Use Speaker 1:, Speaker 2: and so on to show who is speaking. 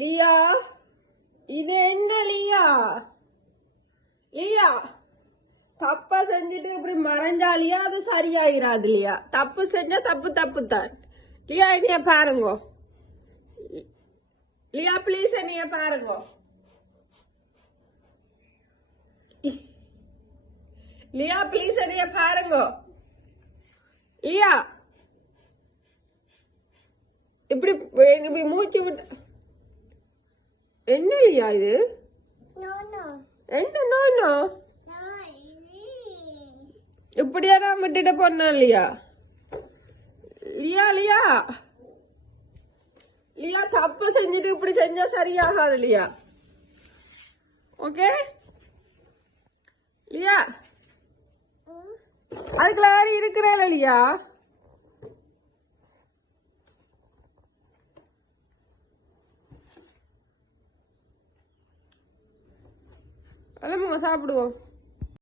Speaker 1: லியா இது என்ன லியா? லியா தப்பா செஞ்சுட்டு இப்படி மறைஞ்சாலியா அது சரியாயிராது லியா. தப்பு செஞ்சா தப்பு தப்பு தான். லியா என்னைய பாருங்க. லியா ப்ளீஸ் என்னைய பாருங்க. லியா ப்ளீஸ் என்னைய பாருங்க. லியா இப்படி இப்படி மூச்சு விட்டு என்ன லியா இது. என்ன நோய்னோ இப்படியா நான் விட்டுட்டு போனேன் லியா? லியா லியா? லியா தப்பு செஞ்சுட்டு இப்படி செஞ்சா சரியாகாது லியா. ஓகே லியா? அதுக்குள்ள யாரும் இருக்கிறேன் லியா? கிளம்புவோம் சாப்பிடுவோம்.